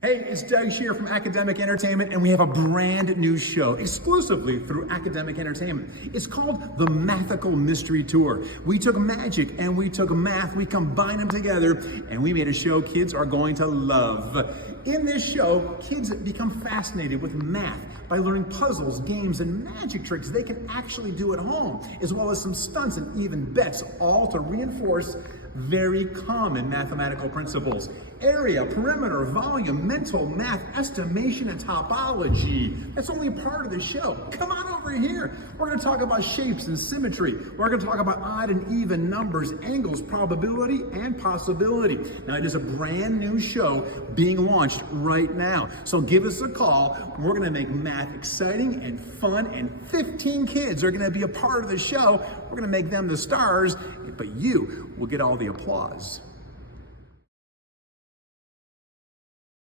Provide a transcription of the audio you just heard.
Hey, it's Doug here from Academic Entertainment, and we have a brand new show exclusively through Academic Entertainment. It's called the Mathical Mystery Tour. We took magic and we took math, we combined them together, and we made a show kids are going to love. In this show, kids become fascinated with math by learning puzzles, games, and magic tricks they can actually do at home, as well as some stunts and even bets, all to reinforce very common mathematical principles. Area, perimeter, volume, mental math, estimation, and topology. That's only part of the show. Come on over here. We're going to talk about shapes and symmetry. We're going to talk about odd and even numbers, angles, probability, and possibility. Now, it is a brand new show being launched right now. So give us a call. We're going to make math exciting and fun, and 15 kids are going to be a part of the show. We're going to make them the stars, but you will get all the applause.